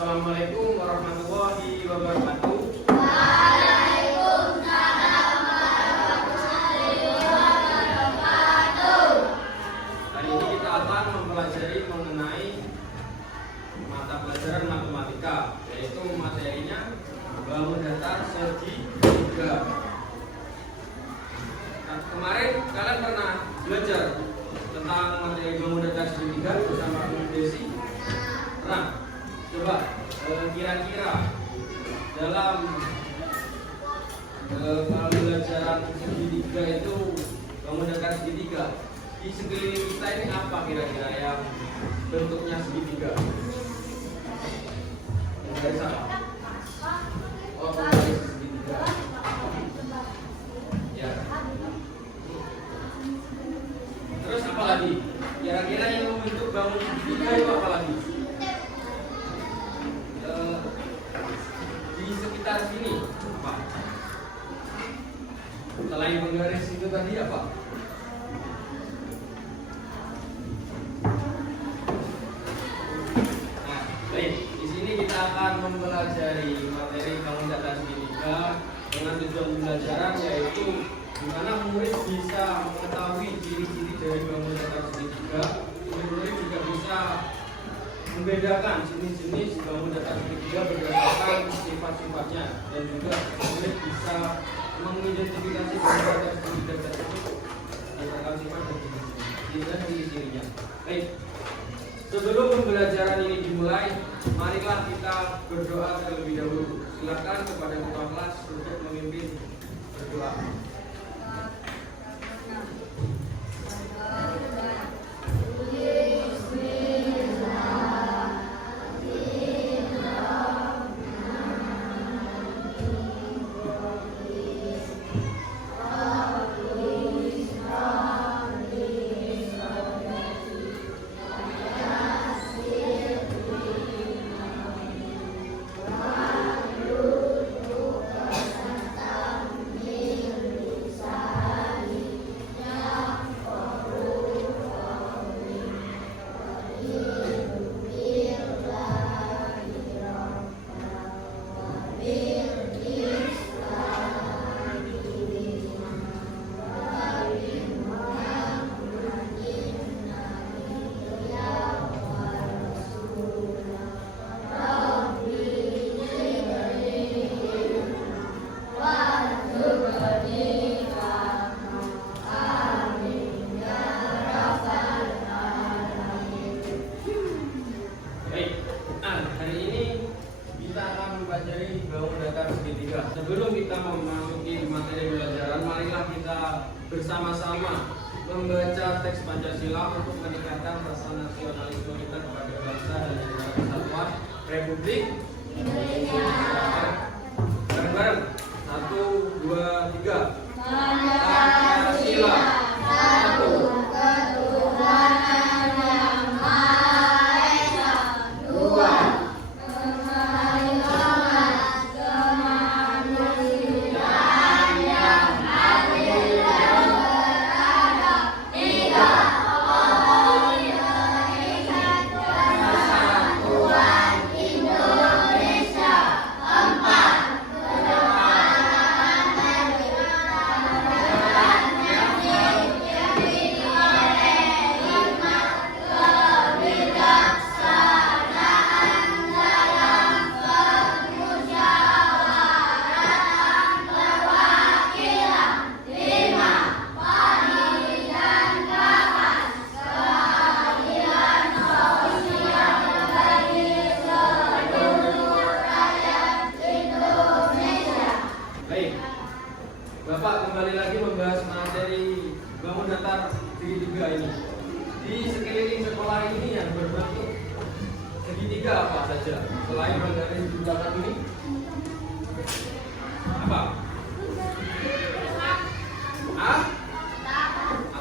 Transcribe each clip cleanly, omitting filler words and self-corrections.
Assalamualaikum warahmatullahi wabarakatuh. Waalaikumsalam warahmatullahi wabarakatuh. Hari ini kita akan mempelajari mengenai mata pelajaran matematika, yaitu materinya bangun datar segitiga. Nah, kemarin kalian pernah belajar tentang materi bangun datar segitiga bersama Bu Desi? Pernah? Coba kira-kira dalam pembelajaran segitiga itu bangun datar segitiga, di sekeliling kita ini apa kira-kira yang bentuknya segitiga? Garis apa? Oh, garis segitiga. Ya. Terus apa lagi? Kira-kira yang membentuk bangun segitiga itu apa lagi? Di sekitar sini apa? Selain penggaris itu tadi apa? Nah, baik. Di sini kita akan mempelajari materi bangun datar segitiga dengan tujuan pembelajaran yaitu bagaimana murid bisa mengetahui ciri-ciri dari bangun datar segitiga. Murid juga bisa membedakan jenis-jenis bangun datar segitiga berdasarkan sifat-sifatnya, dan juga murid bisa mengidentifikasi bangun datar segitiga tersebut berdasarkan sifat dan ciri-cirinya. Baik, sebelum pembelajaran ini dimulai, marilah kita berdoa terlebih dahulu. Silakan kepada ketua kelas untuk memimpin berdoa. Sebelum kita memasuki materi pelajaran, marilah kita bersama-sama membaca teks Pancasila untuk meningkatkan rasa nasionalisme kita kepada bangsa dan negara kesatuan Republik Indonesia. Bareng-bareng, 1, 2, 3. Pancasila. 1. Ketuhanan yang Maha Esa. 2. Bapak kembali lagi membahas materi bangun datar segitiga ini. Di sekeliling sekolah ini yang berbentuk segitiga apa saja selain penggaris di belakang ini? Apa?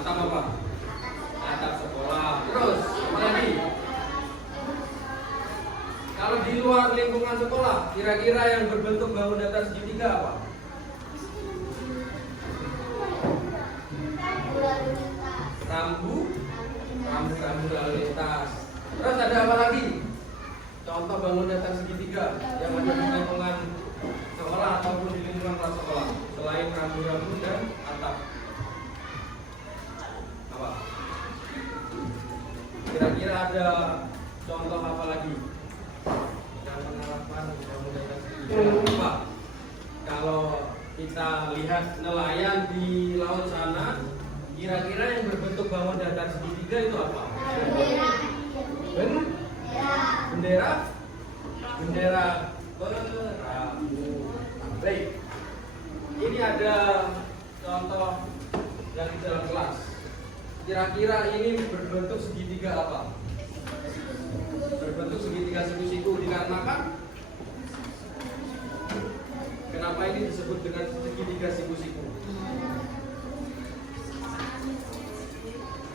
Atap apa? Atap sekolah. Terus apa lagi? Kalau di luar lingkungan sekolah, kira-kira yang berbentuk bangun datar segitiga apa? Rambu lalu lintas. Terus ada apa lagi? contoh bangun datar segitiga yang ada di lingkungan sekolah ataupun di lingkungan kelas sekolah selain rambu-rambu dan atap. Apa? Kira-kira ada contoh apa lagi yang penerapan bangun datar segitiga? Apa? Kalau kita lihat nelayan di laut sana, kira-kira yang berbentuk bangun datar segitiga itu apa? Bendera perahu. Baik, ini ada contoh yang di dalam kelas. Kira-kira ini berbentuk segitiga apa? Berbentuk segitiga siku-siku dikarenakan kenapa ini disebut dengan segitiga siku-siku?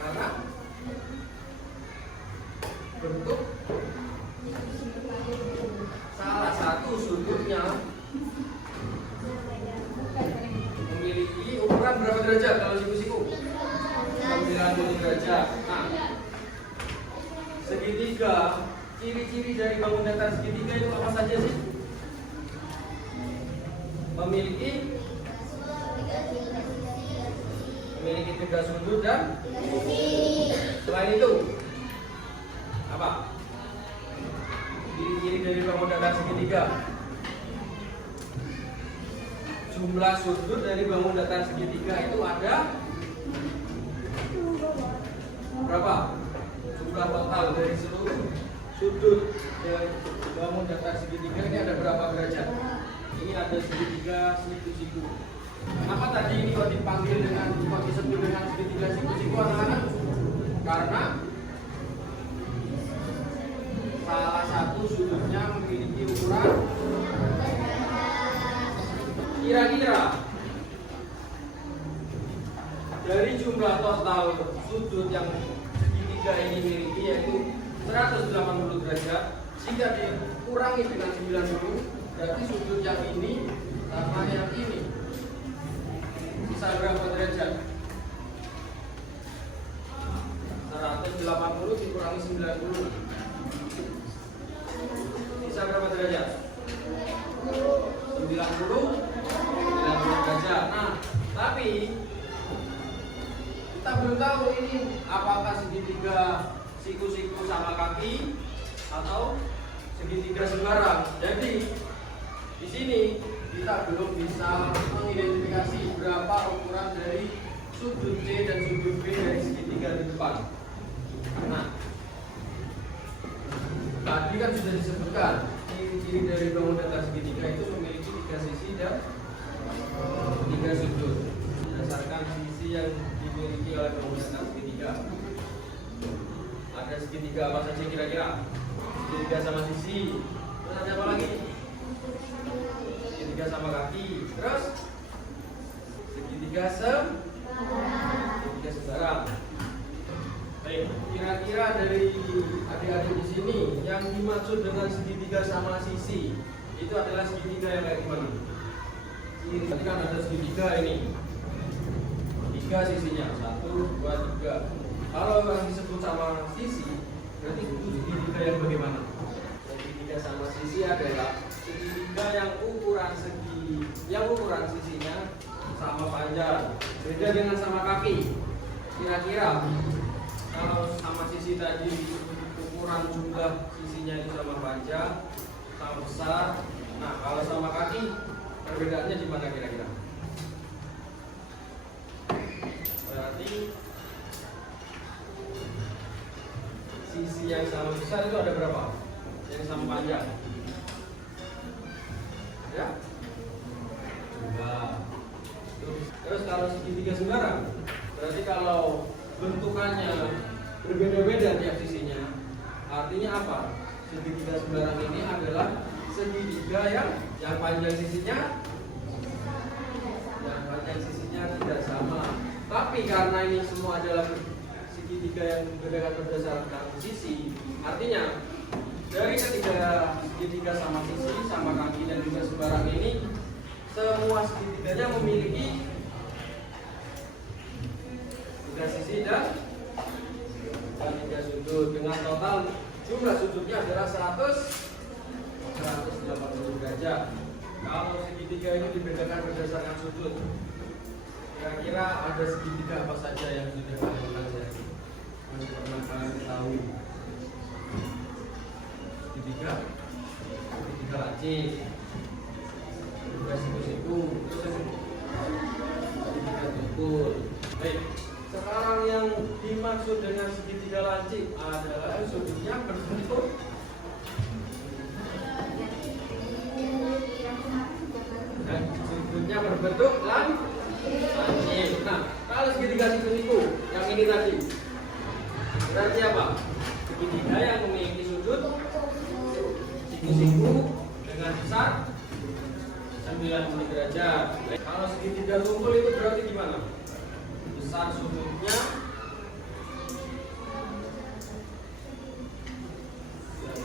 Karena bentuk salah satu sudutnya memiliki ukuran berapa derajat kalau siku-siku? 90 derajat. Nah, segitiga, ciri-ciri dari bangun datar segitiga itu apa saja sih? Memiliki tiga sudut dan selain itu apa? Ciri-ciri dari bangun datar segitiga. Jumlah sudut dari bangun datar segitiga itu ada berapa? Jumlah total dari seluruh sudut dari bangun datar segitiga ini ada berapa derajat? Ini ada segitiga siku-siku. Kenapa tadi ini kok dipanggil dengan kok disebut dengan segitiga siku-siku anak-anak? Karena salah satu sudutnya memiliki ukuran kira-kira dari jumlah total sudut yang segitiga ini miliki yaitu 180 derajat. Jika dikurangi dengan 90, berarti sudut yang ini sama yang ini bisa berapa derajat? 180 dikurangi 90 bisa berapa derajat? 90 derajat. Nah, tapi kita belum tahu ini apakah segitiga siku-siku sama kaki atau segitiga sembarang. Jadi di sini kita belum bisa mengidentifikasi berapa ukuran dari sudut C dan sudut B dari segitiga di depan. Nah, tadi kan sudah disebutkan ciri-ciri dari bangun datar segitiga itu memiliki tiga sisi dan tiga sudut. Berdasarkan sisi yang dimiliki oleh bangun datar segitiga, ada segitiga apa saja kira-kira? Segitiga sama sisi. Terus ada apa lagi? Segitiga sama kaki. Terus segitiga sembarang. Baik, kira-kira dari adik-adik di sini yang dimaksud dengan segitiga sama sisi itu adalah segitiga yang kayak gimana? Ini kan ada segitiga ini, tiga sisinya, 1, 2, 3. Kalau yang disebut sama sisi, berarti itu segitiga yang bagaimana? Segitiga sama sisi adalah segitiga yang ukuran sisinya sama panjang, beda dengan sama kaki. Kira-kira kalau sama sisi tadi ukuran jumlah sisinya itu sama panjang, sama besar. Nah, kalau sama kaki perbedaannya di mana kira-kira? Berarti sisi yang sama besar itu ada berapa? Yang sama panjang? Ya? Dua. Terus kalau segitiga sembarang, berarti kalau bentukannya berbeda-beda tiap sisinya, artinya apa? Segitiga sembarang ini adalah segitiga yang panjang sisinya tidak sama. Tapi karena ini semua adalah segitiga yang berbeda berdasarkan sisi, artinya dari ketiga segitiga sama sisi, sama kaki dan juga sembarang ini, semua segitiganya memiliki tiga sisi dan tiga sudut dengan total Jumlah sudutnya adalah 180 derajat. Kalau segitiga ini dibedakan berdasarkan sudut, kira-kira ada segitiga apa saja yang sudah kalian pelajari? Yang pernah kalian ketahui? Segitiga lancip, segitiga siku-siku, segitiga tukul. Baik, sekarang yang dimaksud dengan segitiga lancip adalah sudutnya berbentuk lancip. Nah, kalau segitiga siku-siku yang ini tadi berarti apa? Segitiga yang memiliki sudut siku-siku dengan besar 90 derajat. Kalau segitiga tumpul itu berarti gimana? Besar sudutnya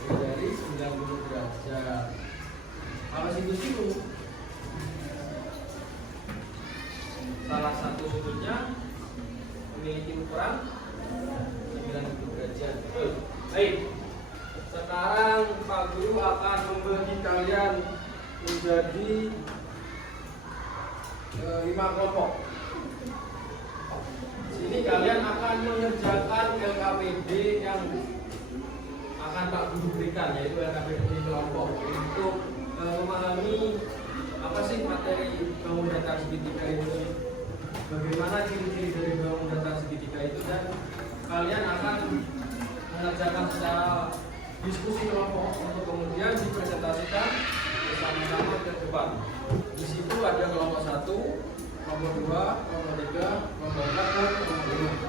dari 90 derajat. Kalau siku-siku salah satu sudutnya memiliki ukuran 90 derajat. Baik. Sekarang Pak Guru akan membagi kalian menjadi 5 kelompok. Sini kalian akan mengerjakan LKPD yang akan Pak Guru berikan, yaitu LKPD kelompok untuk memahami apa sih materi bangun datar segitiga itu, bagaimana ciri-ciri dari bangun datar segitiga itu, dan kalian akan mengerjakan secara diskusi kelompok untuk kemudian dipresentasikan bersama-sama ke depan. Di situ ada kelompok 1, kelompok 2, kelompok 3, kelompok 4, dan kelompok 5.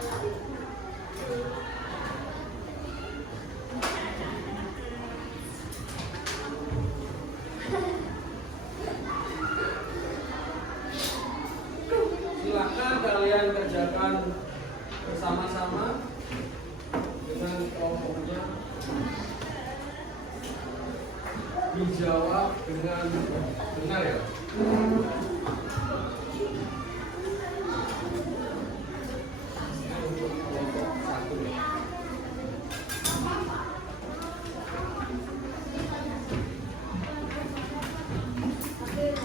Silakan kalian kerjakan bersama-sama dengan kelompoknya, dijawab dengan benar ya. Untuk kelompok 1.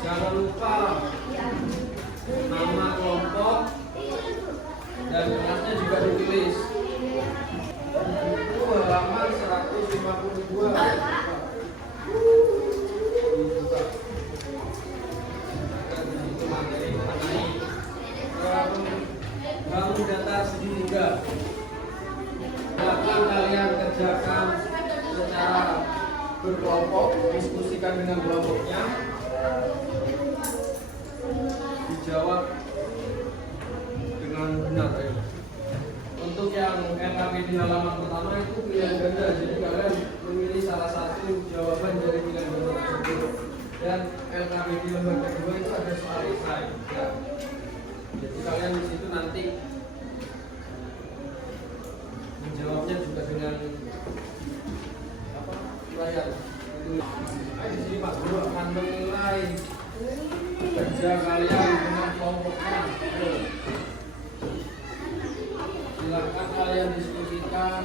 Jangan lupa nama kelompok dan kelasnya juga ditulis. Buku halaman 152. Bangun datar segitiga. Silakan kalian kerjakan secara berkelompok, diskusikan dengan kelompoknya, dijawab dengan benar. Untuk yang LKPD halaman pertama itu pilihan ganda, jadi kalian memilih salah satu jawaban dari pilihan ganda tersebut. Dan LKPD lembar kedua itu ada soal esai. Ya. Jadi kalian di situ nanti menjawabnya juga dengan apa? Layar. Di sini Pak Guru akan menilai kerja kalian dengan kelompoknya. Silakan kalian diskusikan.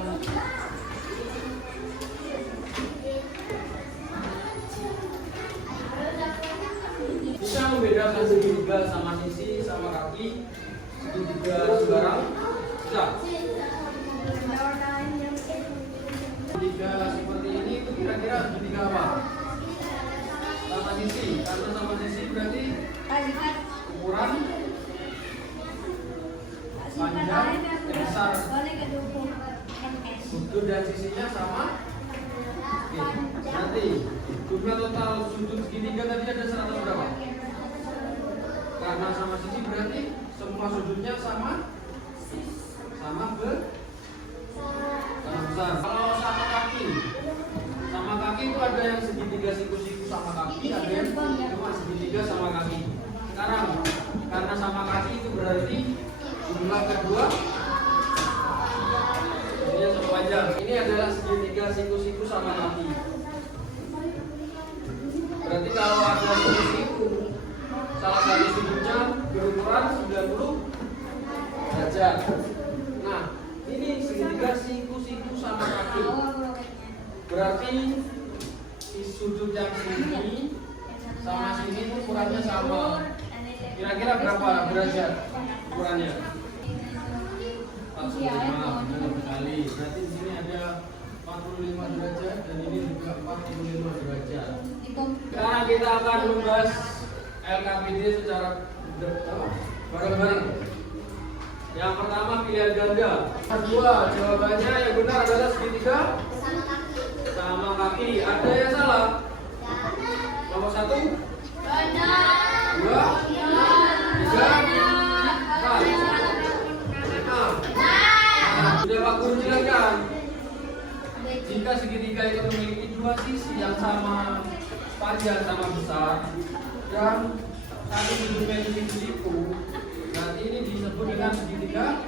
Bisa membedakan segitiga sama sisi sama kaki, segitiga sembarang? Bisa. Segitiga seperti ini itu kira-kira segitiga apa? Sama sisi, karena sama sisi berarti ukuran panjang besar. Sudut dan sisinya sama. Oke. Nanti jumlah total sudut segitiga tadi ada 100 berapa? Karena sama sisi berarti semua sudutnya sama besar. Kalau sama kaki itu ada yang segitiga siku-siku sama kaki, ada yang cuma segitiga sama kaki. Sekarang karena sama kaki itu berarti jumlah kedua ini sepanjang. Ini adalah segitiga siku-siku sama kaki. Berarti kalau ada siku-siku, salah satu sudutnya berukuran 90 derajat. Nah, ini segitiga siku-siku sama kaki. sini sama sini itu ukurannya sama. Kira-kira berapa derajat ukurannya? 45 benar sekali. Berarti di sini ada 45 derajat dan ini juga 45 derajat. Sekarang kita akan membahas LKPD secara bareng-bareng. Yang pertama pilihan ganda. Kedua, jawabannya yang benar adalah segitiga sama kaki. Ada yang salah? Nomor 1, 2, 3, 4. Sudah Pak Guru jelaskan. Jika segitiga itu memiliki dua sisi yang sama panjang sama besar dan satu sudutnya itu siku, berarti ini disebut dengan segitiga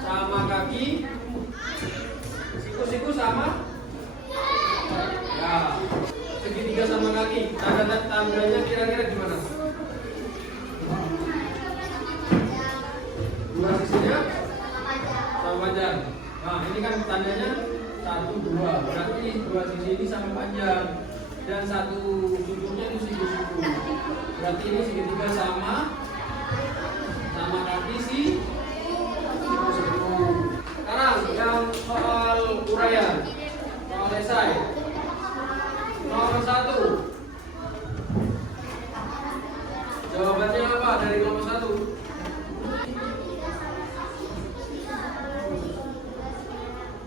sama kaki, siku-siku sama. Ya, segitiga sama kaki. Tandanya kira-kira gimana? Dua sisinya sama panjang. Nah, ini kan tandanya 1, 2. Berarti dua sisi ini sama panjang dan satu sudutnya itu siku-siku. Berarti ini segitiga sama kaki siku-siku. Sekarang yang soal uraian, soal esai. Nomor 1. Jawabannya apa dari nomor 1?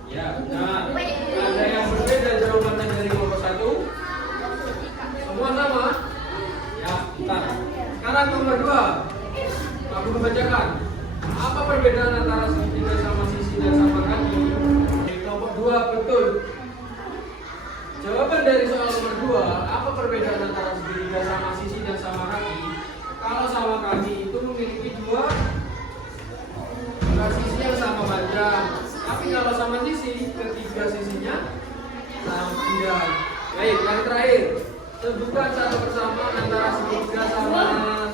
Ya, benar. Ada yang berbeda jawabannya dari nomor 1? Semua sama? Ya, bentar. Sekarang nomor 2. Aku membacakan. Apa perbedaan antara segitiga sama sisi dan sama kaki? Nomor 2 betul. Jawaban dari soal nomor 2, apa perbedaan antara segitiga sama sisi dan sama kaki? Kalau sama kaki itu memiliki dua sisi yang sama panjang. Tapi kalau sama sisi, ketiga sisinya sama panjang. Baik, yang terakhir, sebutkan satu persamaan antara segitiga sama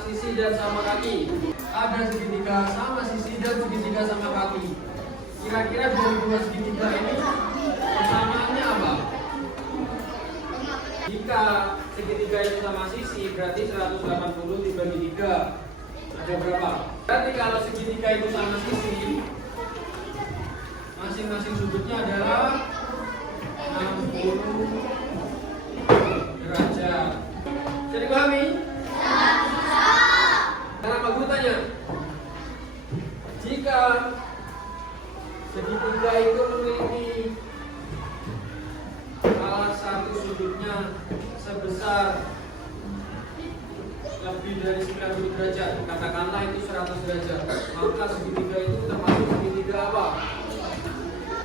sisi dan sama kaki. Ada segitiga sama sisi dan segitiga sama kaki. Kira-kira dari dua segitiga ini persamaannya apa? Jika segitiga itu sama sisi, berarti 180 dibagi 3. Ada berapa? Berarti kalau segitiga itu sama sisi, masing-masing sudutnya adalah 60 derajat. Bisa dipahami? Sekarang Pak Guru tanya, jika segitiga itu memiliki salah satu sudutnya sebesar lebih dari 90 derajat, katakanlah itu 100 derajat, maka segitiga itu termasuk segitiga apa?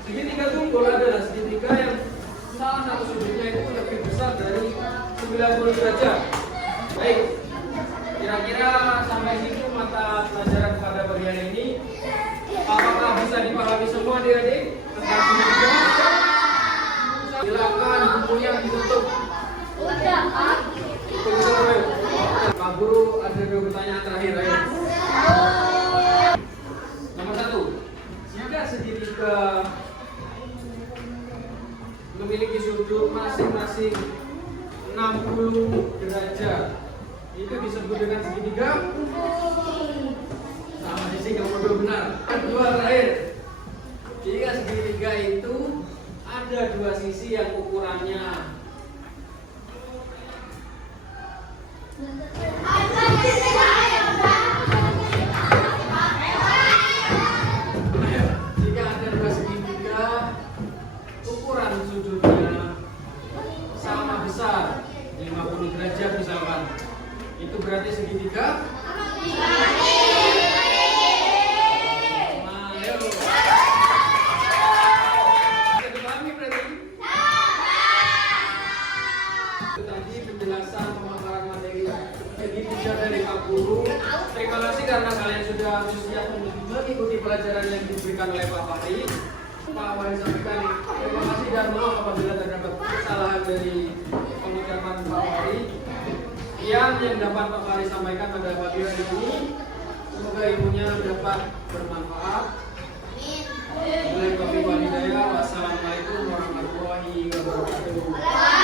Segitiga tunggul adalah segitiga yang salah satu sudutnya itu lebih besar dari 90 derajat. Baik, kira-kira sampai situ mata pelajaran pada bagian ini apakah bisa dipahami semua adik-adik tentang segitiga? Silakan bukunya ditutup. Pak Guru ada 2 pertanyaan terakhir. Ayo. Nomor 1, jika segitiga memiliki sudut masing-masing 60 derajat, itu disebut dengan segitiga sama sisi. Yang benar. Kedua terakhir, jika segitiga itu ada dua sisi yang ukurannya jika ada dua segitiga ukuran sudutnya sama besar 50 derajat misalkan, itu berarti segitiga dari Pak Guru. Terima kasih karena kalian sudah antusias mengikuti pelajaran yang diberikan oleh Pak Fahri. Pak Fahri sampaikan terima kasih dan maaf apabila terdapat kesalahan dari pengucapan Pak Fahri. Yang dapat Pak Fahri sampaikan pada pagi hari ini, semoga ilmunya dapat bermanfaat. Wassalamualaikum warahmatullahi wabarakatuh.